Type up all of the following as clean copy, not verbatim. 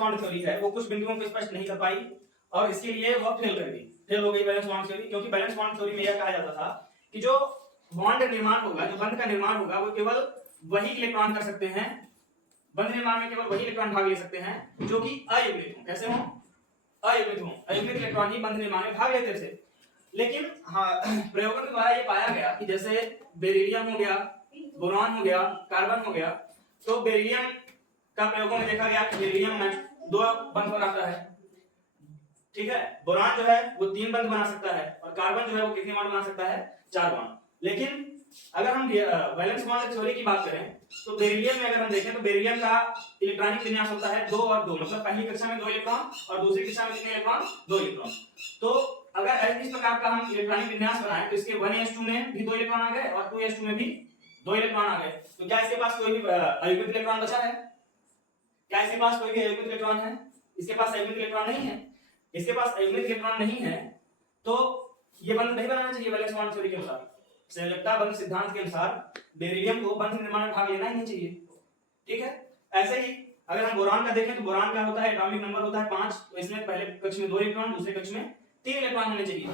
Bond theory है वो कुछ बिंदुओं को स्पष्ट नहीं कर पाई और इसके लिए वह फेल हो गई बैलेंस बॉन्ड थ्योरी, क्योंकि बैलेंस बॉन्ड थ्योरी में यह कहा जाता था कि जो बॉन्ड निर्माण होगा, जो बंध का निर्माण होगा, वो केवल वही इलेक्ट्रॉन कर सकते हैं, बंध निर्माण में केवल वही इलेक्ट्रॉन भाग ले सकते हैं जो कि अयुग्मित हो। कैसे हो? अयुग्मित हो। अयुग्मित इलेक्ट्रॉन ही बंध निर्माण में भाग लेते थे। लेकिन हाँ, प्रयोगों के द्वारा ये पाया गया कि जैसे बेरिलियम हो गया, बोरॉन हो गया, कार्बन हो गया, तो बेरिलियम का प्रयोगों में देखा गया कि बेरिलियम में 2 बंध बनाता है, ठीक है। बोरॉन जो है वो 3 बंध बना सकता है और कार्बन जो है वो कितने बॉन्ड बना सकता है? 4 बॉन्ड। लेकिन अगर हम वैलेंस बॉन्ड थ्योरी की बात करें तो बेरिलियम में अगर हम देखें तो बेरिलियम का इलेक्ट्रॉनिक विन्यास होता है 2 और 2, मतलब पहली कक्षा में 2 इलेक्ट्रॉन और दूसरी कक्षा में कितने इलेक्ट्रॉन? 2 इलेक्ट्रॉन। तो अगर इस प्रकार का हम इलेक्ट्रॉनिक विन्यास बनाएं तो इसके 1s2 में भी 2 इलेक्ट्रॉन आ गए और 2s2 में भी 2 इलेक्ट्रॉन आ गए। तो क्या इसके पास कोई भी अयुग्मित इलेक्ट्रॉन बचा है? क्या इसके पास कोई भी अयुग्मित इलेक्ट्रॉन है? इसके पास अयुग्मित इलेक्ट्रॉन नहीं है। इसके पास अयुग्मित इलेक्ट्रॉन नहीं है तो ये बंध नहीं बनाना चाहिए वैलेंस बॉन्ड थ्योरी के अनुसार। संयोजकता बंध सिद्धांत के अनुसार बेरिलियम को बंध निर्माण में भाग लेना ही नहीं चाहिए, ठीक है। ऐसे ही अगर हम बोरान का देखें तो बोरान का होता है एटॉमिक नंबर होता है 5, तो इसमें पहले कक्ष में 2 इलेक्ट्रॉन, दूसरे कक्ष में 3 इलेक्ट्रॉन होने चाहिए।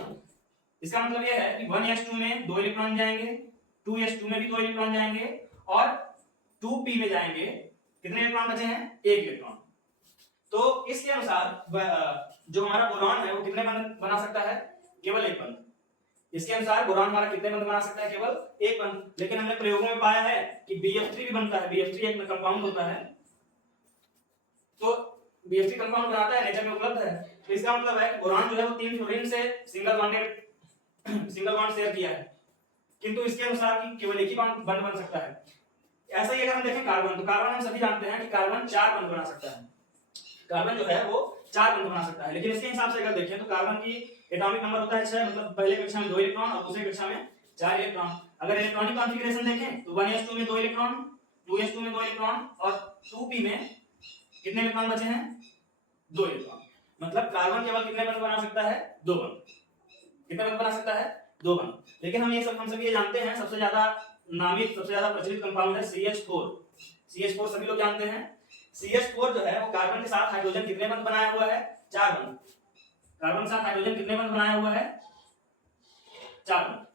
इसका मतलब यह है कि 1s2 में 2 इलेक्ट्रॉन जाएंगे, 2s2 में भी 2 इलेक्ट्रॉन जाएंगे और 2p में जाएंगे कितने इलेक्ट्रॉन बचे हैं? 1 इलेक्ट्रॉन। तो इसके अनुसार जो हमारा बोरान है वो कितने बंध बना सकता है? केवल 1 बंध। इसके अनुसार बोरान हमारा कितने बंध बना सकता है? केवल 1 बंध। लेकिन हमने प्रयोगों में पाया है कि BF3 भी बनता है। BF3 एक कंपाउंड होता है, तो BF3 कंपाउंड बनाता है, नेचर में उपलब्ध है। तो इसका मतलब है कि बोरान जो है वो 3 फ्लोरीन से सिंगल बॉन्ड शेयर किया है, किंतु इसके अनुसार कि केवल एक ही बंध बन सकता है। ऐसा ही अगर हम देखें कार्बन, तो कार्बन हम सभी जानते हैं कि कार्बन 4 बंध बना सकता है। कार्बन जो है वो 4 बंध बना सकता है। लेकिन इसके हिसाब से अगर देखें तो कार्बन की एटॉमिक नंबर होता है 6, मतलब पहले कक्षा में 2 इलेक्ट्रॉन और दूसरी कक्षा में 4 इलेक्ट्रॉन। अगर इलेक्ट्रॉनिक कॉन्फ़िगरेशन देखें तो 1s2 में 2 इलेक्ट्रॉन, 2s2 में 2 इलेक्ट्रॉन और 2p में कितने इलेक्ट्रॉन बचे हैं? 2 इलेक्ट्रॉन। मतलब कार्बन केवल कितने बंध बना सकता है? 2 बंध। कितने बंध बना सकता है? 2 बंध। लेकिन हम सभी ये जानते हैं सबसे ज्यादा नामित, सबसे ज्यादा प्रचलित कंपाउंड है CH4। CH4 सभी लोग जानते हैं। CH4 जो है वो कार्बन के साथ हाइड्रोजन कितने बंध बनाया हुआ है? 4 बंध। कार्बन के साथ हाइड्रोजन कितने बंध बनाया हुआ है? 4 बंध।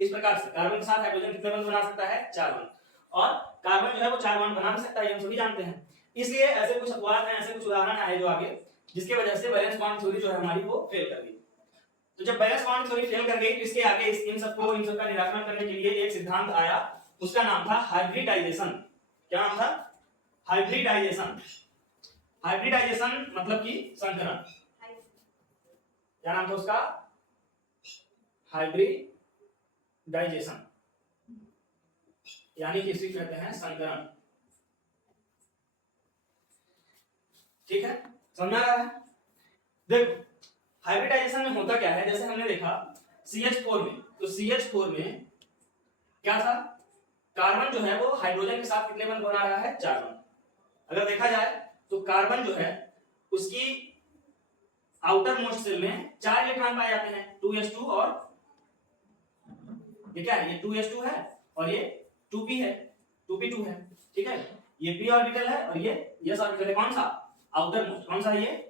इस प्रकार से कार्बन के साथ हाइड्रोजन कितने बंध बना सकता है? 4 बंध। और कार्बन जो है वो 4 बंध बना भी सकता है, हम सभी जानते हैं। इसलिए ऐसे कुछ अपवाद हैं, ऐसे कुछ उदाहरण आए जो आगे, जिसकी वजह से बैलेंस बॉन्ड थ्योरी जो है हमारी वो फेल कर गई। तो जब बैलेंस बॉन्ड थ्योरी फेल कर गई तो इसके आगे इन सब का निराकरण करने के लिए एक सिद्धांत आया, उसका नाम था हाइब्रिडाइजेशन। क्या नाम था? हाइब्रिडाइजेशन। हाइब्रिडाइजेशन मतलब कि संकरण। क्या नाम था उसका? हाइब्रिडाइजेशन, यानी कि इसे कहते हैं संकरण। ठीक है, समझ आ रहा है? देखो हाइब्रिडाइजेशन में होता क्या है, जैसे हमने देखा CH4 में, तो CH4 में क्या था? कार्बन जो है वो हाइड्रोजन के साथ कितने बंध बना रहा है? 4 बंध। अगर देखा जाए तो कार्बन जो है उसकी आउटर मोस्ट शेल में 4 इलेक्ट्रॉन पाए जाते हैं, 2s2 और ये क्या है? ये 2s2 है और ये 2p है, 2p2 है, ठीक है। ये p ऑर्बिटल है और ये s ऑर्बिटल है। कौन सा? Outer most. कौन सा है ये?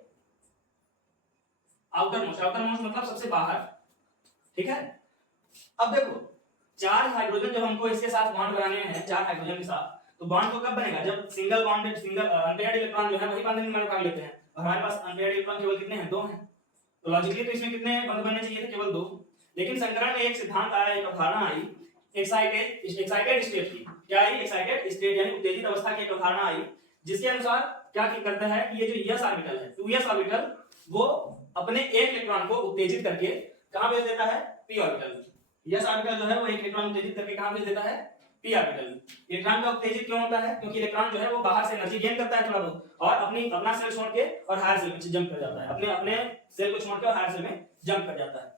Outer most. आउटर मोस्ट मतलब सबसे बाहर, ठीक है। अब देखो 4 हाइड्रोजन जब हमको इसके साथ बॉन्ड बनाने हैं, 4 हाइड्रोजन के साथ, तो बॉन्ड तो कब बनेगा? जब सिंगल अनपेयर्ड इलेक्ट्रॉन जो है वही बंध निर्माण में भाग लेते हैं और हमारे पास अनपेयर्ड इलेक्ट्रॉन केवल कितने हैं? 2 हैं। तो लॉजिकली तो इसमें कितने बंध बनने चाहिए थे? केवल 2। लेकिन संकरण में एक सिद्धांत आया, एक अवधारणा आई एक्साइटेड स्टेट की। क्या आई? एक्साइटेड स्टेट यानी उत्तेजित अवस्था की एक अवधारणा आई, जिसके अनुसार क्या करता है कि ये जो s ऑर्बिटल है, 2s ऑर्बिटल, वो अपने एक इलेक्ट्रॉन को उत्तेजित करके कहां भेज देता है? p orbital. s ऑर्बिटल जो है वो एक इलेक्ट्रॉन उत्तेजित करके कहां भेज देता है? p orbital. इलेक्ट्रॉन का उत्तेजित क्यों होता है? क्योंकि इलेक्ट्रॉन जो है वो बाहर से एनर्जी गेन करता है थोड़ा बहुत और अपना सेल छोड़ के और हायर सेल में जंप कर जाता है, अपने सेल को छोड़ के और हायर सेल में जंप कर जाता है।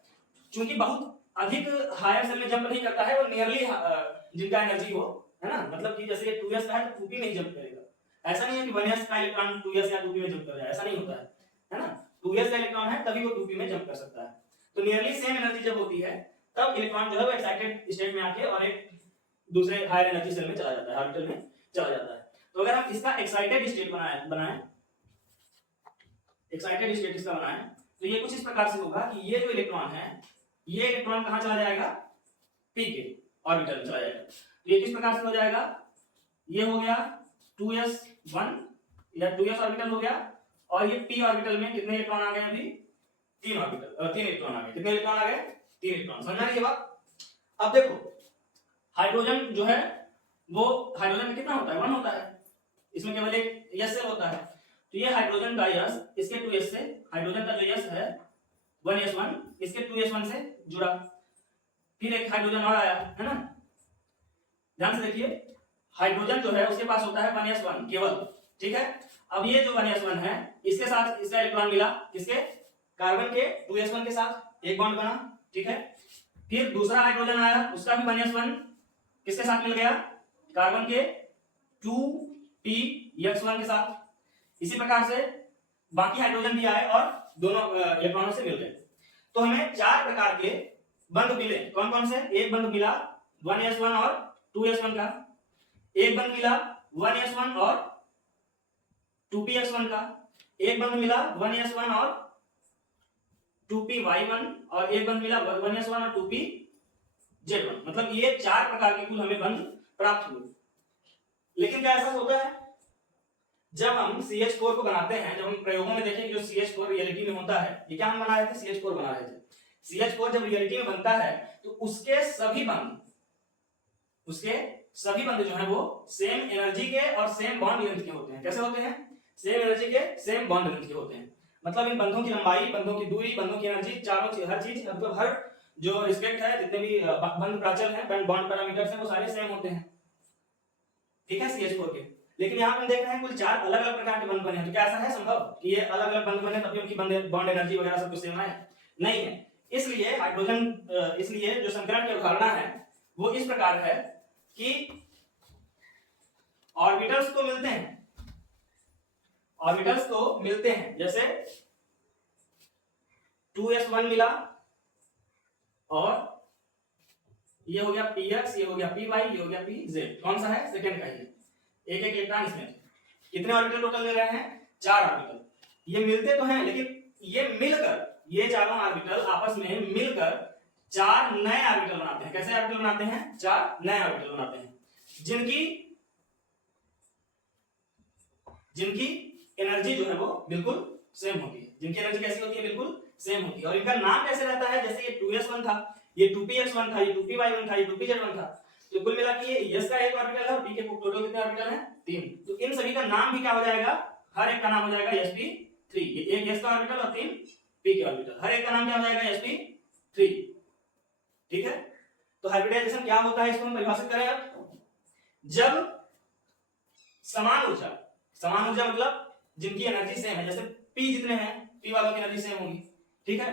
क्योंकि बहुत अधिक हायर सेल में जंप नहीं करता है, वो नियरली जिनका एनर्जी हो, है ना, मतलब कि जैसे 2s का है तो 2p में ही जंप करेगा। ऐसा नहीं है कि 1s का इलेक्ट्रॉन 2s या 2p में जंप कर जाए, ऐसा नहीं होता है ना। 2s का इलेक्ट्रॉन है तभी वो 2p में जंप कर सकता है। तो नियरली सेम एनर्जी जब होती है तब इलेक्ट्रॉन जो है वो एक्साइटेड स्टेट में आके और एक दूसरे हायर एनर्जी सेल में चला जाता है, ऑर्बिटल में चला जाता है। तो अगर हम इसका एक्साइटेड स्टेट बनाएं एक्साइटेड स्टेट इसका बना है, तो ये कुछ इस प्रकार से होगा कि ये जो इलेक्ट्रॉन है, ये इलेक्ट्रॉन कहां चला जाएगा, p के ऑर्बिटल में चला जाएगा। तो ये किस प्रकार से हो जाएगा, ये हो गया 2s1 या 2s ऑर्बिटल हो गया, और ये p ऑर्बिटल में कितने इलेक्ट्रॉन आ गए, अभी 3 ऑर्बिटल 3 इलेक्ट्रॉन आ गए। कितने इलेक्ट्रॉन आ गए, 3 इलेक्ट्रॉन। समझ आ रही है बात। अब देखो हाइड्रोजन जो है वो हाइड्रोजन में कितना होता है, 1 होता है, इसमें केवल एक s सेल होता है। तो ये हाइड्रोजन का s इसके 2s से, हाइड्रोजन का जो s है 1s1 इसके 2s1 से जुड़ा, फिर एक हाइड्रोजन और आया है ना। ध्यान से देखिए, हाइड्रोजन जो है उसके पास होता है 1s1 केवल, ठीक है। अब ये जो 1s1 है इसके साथ इसका इलेक्ट्रॉन मिला, किसके, कार्बन के 2s1 के साथ एक बॉन्ड बना, ठीक है। फिर दूसरा हाइड्रोजन आया, उसका भी 1s1 किसके साथ मिल गया, कार्बन के 2p(x1) के साथ। इसी प्रकार से बाकी हाइड्रोजन भी आए और दोनों इलेक्ट्रॉनों से मिल गए। तो हमें 4 प्रकार के बंध मिले। कौन कौन से, एक बंध मिला 1s1 और 2s1 का, एक बंध मिला 1s1 और 2p(x1) का, एक बंध मिला 1s1 और 2p(y1), और एक बंध मिला 1s1 और 2p(z1). मतलब ये 4 प्रकार के कुल हमें बंध प्राप्त हुए। लेकिन क्या ऐसा होता है, जब हम CH4 को बनाते हैं, जब हम प्रयोगों में देखें कि जो CH4 रियलिटी में होता है, ये क्या हम बना रहे थे, CH4 बना रहे थे। CH4 जब रियलिटी में बनता है तो उसके सभी बंध जो है वो सेम एनर्जी के और सेम बॉन्ड लेंथ के होते हैं। कैसे होते हैं, सेम एनर्जी के सेम बॉन्ड लेंथ के होते हैं। मतलब इन बंधों की लंबाई, बंधों की दूरी, बंधों की एनर्जी, चारों चीज, हर चीज, मतलब हर जो रिस्पेक्ट है, जितने भी बंध प्राचल हैं, बॉन्ड पैरामीटर्स हैं, वो सारे सेम होते हैं, ठीक है, CH4 के। लेकिन यहाँ पे हम देख रहे हैं कुल 4 अलग अलग प्रकार के बंध बने हैं। तो क्या ऐसा है संभव कि ये अलग अलग बंध बने तभी उनकी बॉन्ड एनर्जी वगैरह सब कुछ सेम है? नहीं है। इसलिए हाइड्रोजन, इसलिए जो संकरण की अवधारणा है वो इस प्रकार है कि ऑर्बिटल्स तो मिलते हैं, जैसे 2s1 मिला, और ये हो गया px, ये हो गया py, ये हो गया pz। कौन सा है, सेकंड का ही। एक एक इलेक्ट्रॉन इसमें। कितने ऑर्बिटल टोटल मिल रहे हैं, 4 ऑर्बिटल। ये मिलते तो हैं, लेकिन ये मिलकर, ये चारों ऑर्बिटल आपस में मिलकर 4 नए ऑर्बिटल बनाते हैं। कैसे ऑर्बिटल बनाते हैं, 4 नए ऑर्बिटल बनाते हैं, जिनकी एनर्जी जो है वो बिल्कुल सेम होती है। जिनकी एनर्जी कैसी होती है, बिल्कुल सेम होती है। और इनका नाम कैसे रहता है, जैसे ये 2s1 था, ये 2px1 था, ये 2py1 था, ये 2pz1 था। तो कुल मिला के ये s का एक ऑर्बिटल है और p के टोटल कितने ऑर्बिटल हैं, 3। तो इन सभी का नाम भी क्या हो जाएगा, हर एक का नाम हो जाएगा sp3। ये एक s का ऑर्बिटल और 3 p के ऑर्बिटल, हर एक का नाम क्या हो जाएगा, sp3, ठीक है। तो हाइब्रिडाइजेशन क्या होता है, इसको हम परिभाषित करें। अब जब समान ऊर्जा मतलब जिनकी एनर्जी सेम है, जैसे p जितने हैं, p वालों की एनर्जी सेम होगी, ठीक है।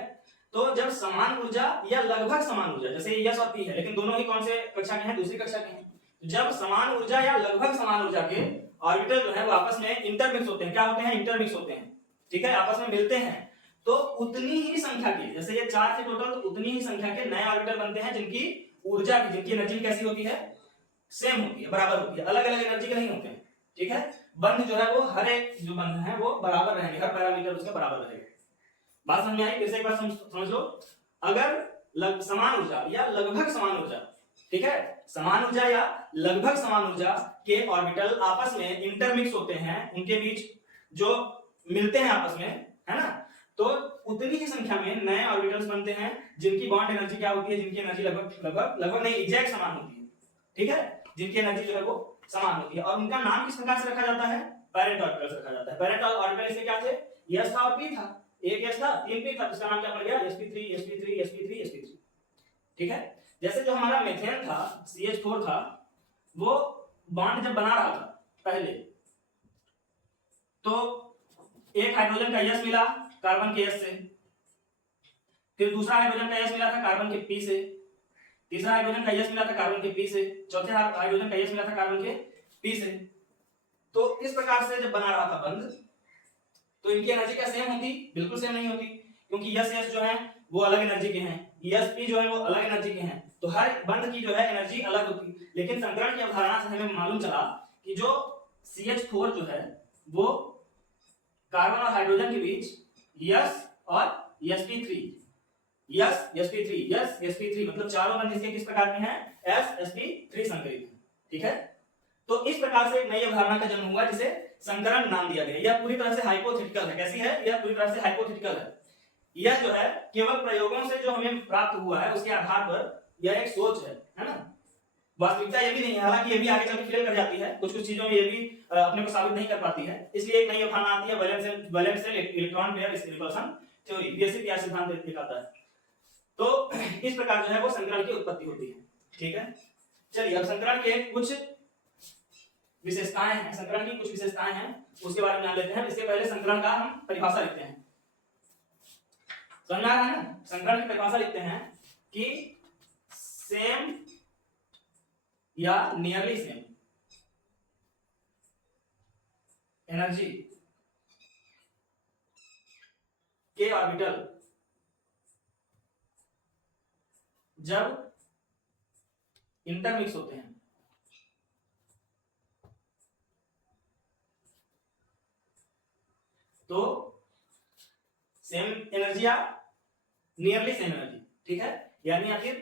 तो जब समान ऊर्जा या लगभग समान ऊर्जा, जैसे s और p है, लेकिन दोनों ही कौन से कक्षा के हैं, दूसरी कक्षा के हैं। जब समान ऊर्जा या लगभग समान ऊर्जा के ऑर्बिटल जो है वो आपस में इंटरमिक्स होते हैं। क्या होते हैं, इंटरमिक्स होते हैं, ठीक है, आपस में मिलते हैं। तो उतनी ही संख्या के, जैसे ये 4 थे टोटल, तो उतनी ही संख्या के नए ऑर्बिटल बनते हैं जिनकी ऊर्जा की, जिनकी एनर्जी कैसी होती है, सेम होती है, बराबर होती है, अलग अलग एनर्जी के नहीं होते हैं, ठीक है। बंध जो है वो हर एक जो बंध है वो बराबर रहेंगे, हर पैरामीटर उसका बराबर रहेगा। बात समझ में आई, फिर से एक बार समझ लो। अगर समान ऊर्जा या लगभग समान ऊर्जा, ठीक है, समान ऊर्जा या लगभग समान ऊर्जा के ऑर्बिटल आपस में इंटरमिक्स होते हैं, उनके बीच जो मिलते हैं आपस में, है ना, तो उतनी ही संख्या में नए ऑर्बिटल्स बनते हैं जिनकी बॉन्ड एनर्जी क्या होती है, जिनकी एनर्जी लगभग नहीं, एग्जैक्ट समान होती है, ठीक है, जिनकी एनर्जी जो है वो समान होती है। और उनका नाम किस प्रकार से रखा जाता है, पेरेंट ऑर्बिटल रखा जाता है। पेरेंट ऑर्बिटल इसके क्या थे, s था और p था, एक s था, 3 p था, इसका नाम क्या पड़ गया, sp3 sp3 sp3 sp3, ठीक है। जैसे जो हमारा मीथेन था, CH4 था, वो बॉन्ड जब बना रहा था पहले, तो एक हाइड्रोजन का s मिला कार्बन के s से, फिर दूसरा हाइड्रोजन का s मिला था कार्बन के p से, तीसरा हाइड्रोजन का s मिला था कार्बन के p से, चौथे हाइड्रोजन का s मिला था कार्बन के p से। तो इस प्रकार से जब बना रहा था बंध, तो इनकी एनर्जी क्या सेम होती, बिल्कुल सेम नहीं होती, क्योंकि s जो है वो अलग एनर्जी के हैं, sp जो है वो अलग एनर्जी के हैं, तो हर बंध की जो है एनर्जी अलग होती। लेकिन संकरण की अवधारणा से हमें मालूम चला कि जो CH4 जो है वो कार्बन और हाइड्रोजन के बीच यस और sp3, yes sp3, yes sp3, मतलब चारों बंद इसके किस प्रकार के हैं, s sp3 संकरित है। ठीक है, तो इस प्रकार से एक नई अवधारणा का जन्म हुआ जिसे संकरण नाम दिया गया। यह पूरी तरह से हाइपोथेटिकल है। कैसी है यह? पूरी तरह से हाइपोथेटिकल है। यह जो है केवल प्रयोगों से जो हमें प्राप्त हुआ है उसके आधार पर यह एक सोच है ना। वास्तविकता ये भी नहीं है, हालांकि ये भी आगे चल के फेल कर जाती है, कुछ कुछ चीजों में ये भी अपने को साबित नहीं कर पाती है। इसलिए एक नई अवधारणा आती है valence shell electron pair repulsion theory, basic या सिद्धांत दिखाता है। तो इस प्रकार जो है वो संकरण की उत्पत्ति होती है। ठीक है, चलिए अब संकरण के कुछ विशेषताएं हैं, संकरण की कुछ विशेषताएं हैं उसके बारे में जान लेते हैं। इससे पहले संकरण का हम परिभाषा लिखते हैं। समझ आ रहा है ना? संकरण की परिभाषा लिखते हैं कि सेम या नियरली सेम एनर्जी के ऑर्बिटल जब इंटरमिक्स होते हैं तो सेम एनर्जी या नियरली सेम एनर्जी, ठीक है, यानी या फिर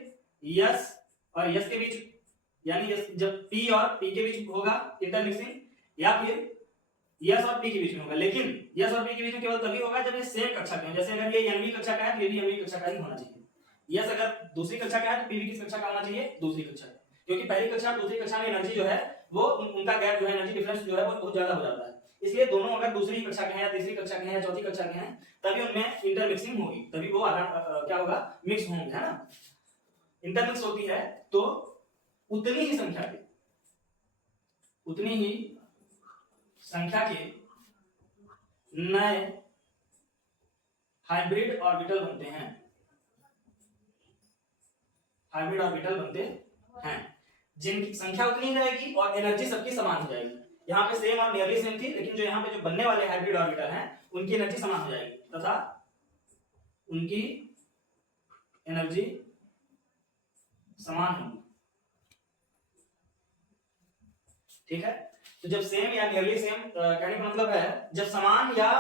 यस और यस के बीच, यानी जब पी और पी के बीच होगा इंटरमिक्सिंग, या फिर यस और पी के बीच में होगा। लेकिन यस और पी के बीच में केवल तभी होगा जब ये सेम कक्षा के हैं। जैसे अगर ये एनवी कक्षा का है तो ये भी एनवी कक्षा का ही होना चाहिए। यस अगर दूसरी कक्षा का है तो पी भी किस कक्षा का होना चाहिए? दूसरी कक्षा का, क्योंकि पहली कक्षा और दूसरी कक्षा में एनर्जी जो है वो उनका गैप जो है, एनर्जी डिफरेंस जो है वो बहुत ज्यादा हो जाता है। इसलिए दोनों अगर दूसरी कक्षा के हैं या तीसरी कक्षा के हैं या चौथी कक्षा के हैं तभी उनमें इंटरमिक्सिंग होगी, तभी वो क्या होगा, मिक्स होंगे, है ना। इंटरमिक्स होती है तो उतनी ही संख्या के नए हाइब्रिड ऑर्बिटल बनते हैं, हाइब्रिड ऑर्बिटल बनते हैं जिनकी संख्या उतनी ही रहेगी और एनर्जी सबकी समान हो जाएगी। यहाँ पे सेम और नियरली सेम थी, लेकिन जो यहाँ पे जो बनने वाले हाइब्रिड ऑर्बिटल हैं उनकी एनर्जी समान हो जाएगी तथा उनकी एनर्जी समान होगी। ठीक है, तो जब सेम या नियरली सेम कहने का मतलब है जब समान या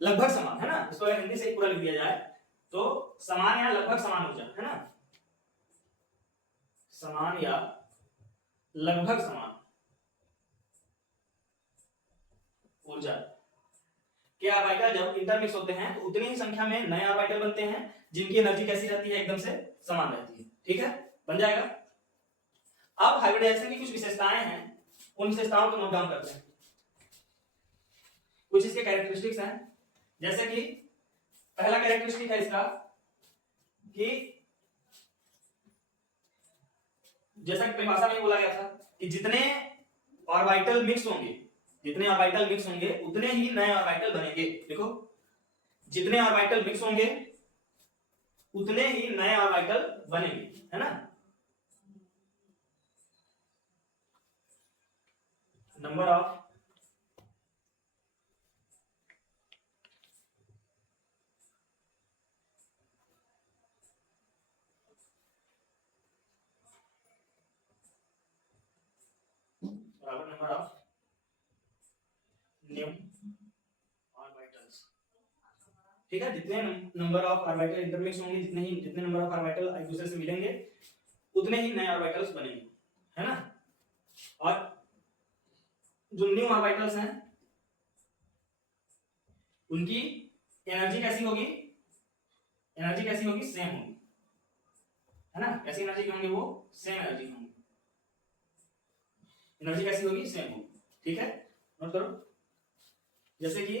लगभग समान, है ना। इसको अगर हिंदी से पूरा लिख दिया जाए तो समान या लगभग समान ऊर्जा, है ना, समान या लगभग समान ऊर्जा के ऑर्बिटल जब इंटरमिक्स होते हैं तो उतनी ही संख्या में नए ऑर्बिटल बनते हैं जिनकी एनर्जी कैसी रहती है, एकदम से समान रहती है। ठीक है, बन जाएगा। अब हाइब्रिडाइजेशन की कुछ विशेषताएं हैं, उन विशेषताओं को नोट डाउन करते हैं। कुछ इसके कैरेक्टरिस्टिक्स हैं, जैसे कि पहला कैरेक्टरिस्टिक है इसका कि जैसा कि परिभाषा में बोला गया था कि जितने ऑर्बिटल मिक्स होंगे उतने ही नए ऑर्बिटल बनेंगे। देखो, जितने ऑर्बिटल मिक्स होंगे उतने ही नए ऑर्बिटल बनेंगे, है ना। Number of number of new orbitals. ठीक है, जितने नंबर ऑफ ऑर्बिटल इंटरमिक्स होंगे, जितने नंबर ऑफ ऑर्बिटल एक दूसरे से मिलेंगे उतने ही नए ऑर्बिटल्स बनेंगे, है ना। और जो न्यू ऑर्बिटल्स हैं उनकी एनर्जी कैसी होगी? सेम होगी, है ना। कैसी एनर्जी की होंगी? वो सेम एनर्जी होंगी। एनर्जी कैसी होगी? सेम होगी। ठीक है, नोट करो। जैसे कि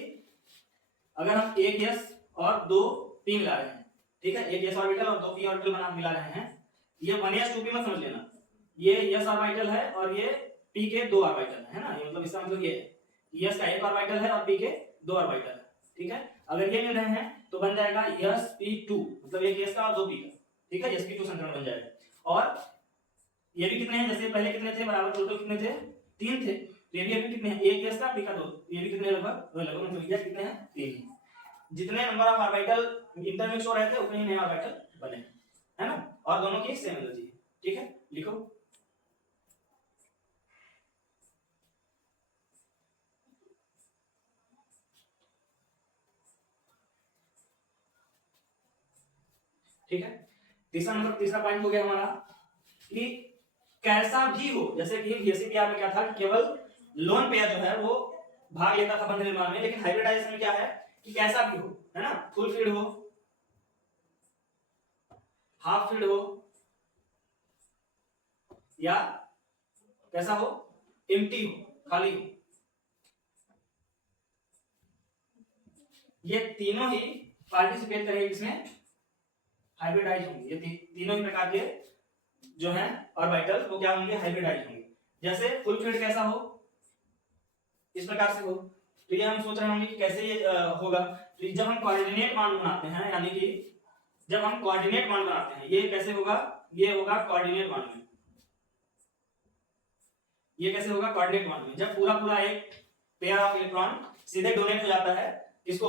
अगर हम एक यस और दो पी मिला रहे हैं, ठीक है, एक यस ऑर्बिटल और दो पी ऑर्बिटल बना मिला रहे हैं, ये 1s2p मत समझ लेना, ये यस ऑर्बिटल है और ये पी के दो ऑर्बिटल है ना। ये मतलब इसका मतलब ये है यस का एक ऑर्बिटल है और पी के दो ऑर्बिटल है। ठीक है, अगर ये मिल रहे हैं तो बन जाएगा sp2, मतलब एक यस का और दो पी का। ठीक है, sp2 संकरण बन जाएगा। और ये भी कितने हैं? जैसे पहले कितने थे बराबर, टोटल कितने थे? 3 थे। तो ये भी अभी कितने हैं? एक यस का, पी का दो, ये भी कितने लगभग मतलब ये कितने हैं? 3। जितने नंबर ऑफ ऑर्बिटल इंटरमिक्स हो रहे थे उतने ही नए ऑर्बिटल बने, है ना। और दोनों की सेम एनर्जी। ठीक है, लिखो। ठीक है। तीसरा पॉइंट हो गया हमारा कि कैसा भी हो, जैसे कि VSEPR में क्या था, केवल लोन पेयर जो है वो भाग लेता था बंध निर्माण में, लेकिन हाइब्रिडाइजेशन में क्या है कि कैसा भी हो, है ना, फुल फीड हो, हाफ फीड हो, या कैसा हो, एम्प्टी हो, खाली हो, ये तीनों ही पार्टिसिपेट करेंगे इसमें, हाइब्रिडाइज होंगे। ये तीनों ही प्रकार के जो हैं ऑर्बिटल वो क्या होंगे, हाइब्रिडाइज होंगे। जैसे फुल फीड कैसा हो, इस प्रकार से हो, तो ये हम सोच रहे होंगे कि कैसे ये होगा। तो जब हम कोऑर्डिनेट मान बनाते हैं, यानी कि जब हम कोऑर्डिनेट मान बनाते हैं, ये कैसे होगा, ये होगा कोऑर्डिनेट मान में। ये कैसे होगा, कोऑर्डिनेट मान में, जब पूरा पूरा एक पेयर ऑफ इलेक्ट्रॉन सीधे डोनेट हो जाता है, इसको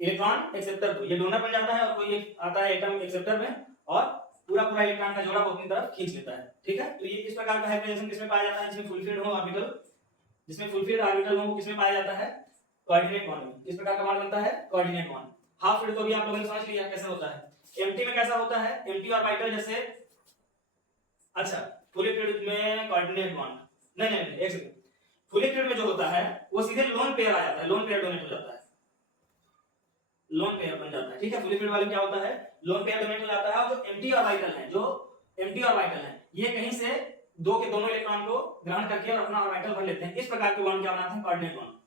इलेक्ट्रॉन एक्सेप्टर को, ये डोनर बन जाता है और कोई एक आता है एटम एक्सेप्टर में और पूरा पूरा इलेक्ट्रॉन का जोड़ा को अपनी तरफ खींच लेता है, ठीक है। तो ये इस प्रकार का हाइब्रिडाइजेशन किसमें पाया जाता है, जिसमें फुल फीड हो ऑर्बिटल, जिसमें फुल फीड ऑर्बिटल हो, वो किसमें पाया जाता है, कोऑर्डिनेट मान में। किस प्रकार का मान बनता है, कोऑर्डिनेट मान। हाफ फीड तो भी आप लोगों ने समझ लिया कैसे होता है। एम्प्टी में कैसा होता है, एम्प्टी ऑर्बिटल जैसे, अच्छा फुल फीड में कोऑर्डिनेट मान, नहीं नहीं एक सेकंड, फुल फीड में जो होता है वो सीधे लोन पेयर आ जाता है, लोन पेयर डोनेट हो जाता है, लोन पेयर बन जाता है, ठीक है। फुल फीड वाले क्या होता है, लोन पेयर डोनेट हो जाता है। और जो एम्प्टी ऑर्बिटल है, जो एम्प्टी ऑर्बिटल है, ये कहीं से दो के दोनों इलेक्ट्रॉन को ग्रहण करके और अपना ऑर्बिटल भर लेते हैं। इस प्रकार के बॉन्ड क्या बनाते हैं, कोऑर्डिनेट बॉन्ड,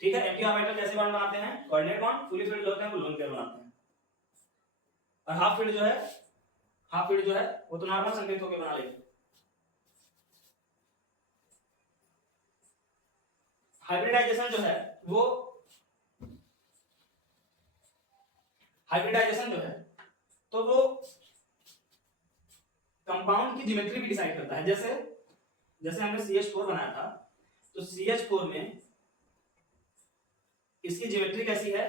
ठीक है। एम्प्टी ऑर्बिटल कैसे बॉन्ड बनाते हैं, कोऑर्डिनेट बॉन्ड। फुल फीड जो होते हैं वो लोन पेयर बनाते हैं। और हाफ फीड जो है, हाफ फीड जो है वो तो नॉर्मल संकेत होकर बना लेते हैं। हाइब्रिडाइजेशन जो है वो, हाइब्रिडाइजेशन जो है तो वो कंपाउंड की ज्योमेट्री भी डिसाइड करता है। जैसे जैसे हमने CH4 बनाया था, तो CH4 में इसकी ज्योमेट्री कैसी है,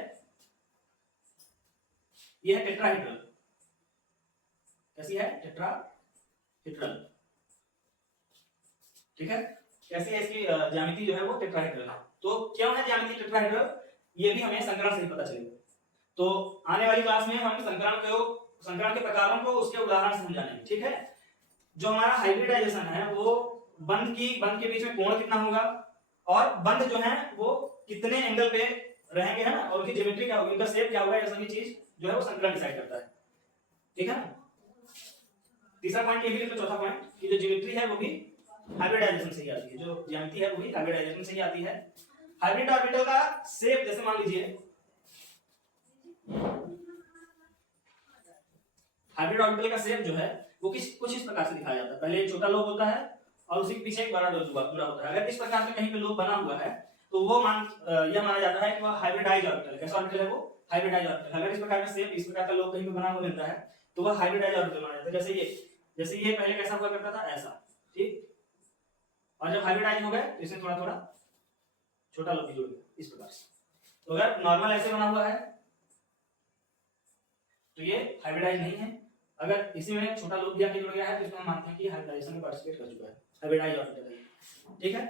ये है टेट्राहेड्रल, कैसी है, टेट्राहेड्रल, ठीक है। कैसी है इसकी ज्यामिति जो है वो टेट्राहेड्रल है। तो क्यों है ज्यामिति टेट्राहेड्रल, ये भी हमें संकरण से ही पता चलेगा। तो आने वाली क्लास में हम संकरण के प्रकारों को उसके उदाहरण से समझाएंगे, ठीक है। जो हमारा हाइब्रिडाइजेशन है वो बंध के बीच में कोण कितना होगा और बंध जो है वो कितने एंगल पे रहेंगे, है ना, और उनकी ज्योमेट्री क्या होगी, उनका शेप क्या होगा, ये सभी चीज जो है वो संकलन डिसाइड करता है, ठीक है ना। तीसरा पॉइंट ये भी लिख लो, चौथा पॉइंट कि जो ज्योमेट्री है वो भी हाइब्रिडाइजेशन से ही आती है, जो ज्यामिति है वो भी हाइब्रिडाइजेशन से ही आती है। हाइब्रिड ऑर्बिटल का शेप, जैसे मान लीजिए हाइब्रिड ऑर्बिटल का शेप जो है वो कुछ इस प्रकार से दिखाया जाता है। पहले एक छोटा लोब होता है और उसी के पीछे एक बड़ा लोब जुड़ा होता है। अगर इस प्रकार से कहीं पे लोब बना हुआ है तो वो यह माना जाता है कि वह हाइब्रिडाइज ऑर्बिटल है। कैसा ऑर्बिटल है वो, हाइब्रिडाइज ऑर्बिटल। अगर इस प्रकार का शेप, इस प्रकार का लोब कहीं पे बना हुआ मिलता है तो वह हाइब्रिडाइज ऑर्बिटल माना जाता है। जैसे ये पहले कैसा हुआ करता था, ऐसा, ठीक, और जब हाइब्रिडाइज हो गए तो इसमें थोड़ा थोड़ा छोटा लोब भी जुड़ गया इस प्रकार से। तो अगर नॉर्मल ऐसे बना हुआ है तो ये हाइब्रिडाइज नहीं है। अगर इसी में छोटा लोब भी आके जुड़ गया है तो इसको हम मानते हैं कि हाइब्रिडाइजेशन में पार्टिसिपेट कर चुका है, हाइब्रिडाइज ऑर्बिटल है, ठीक है।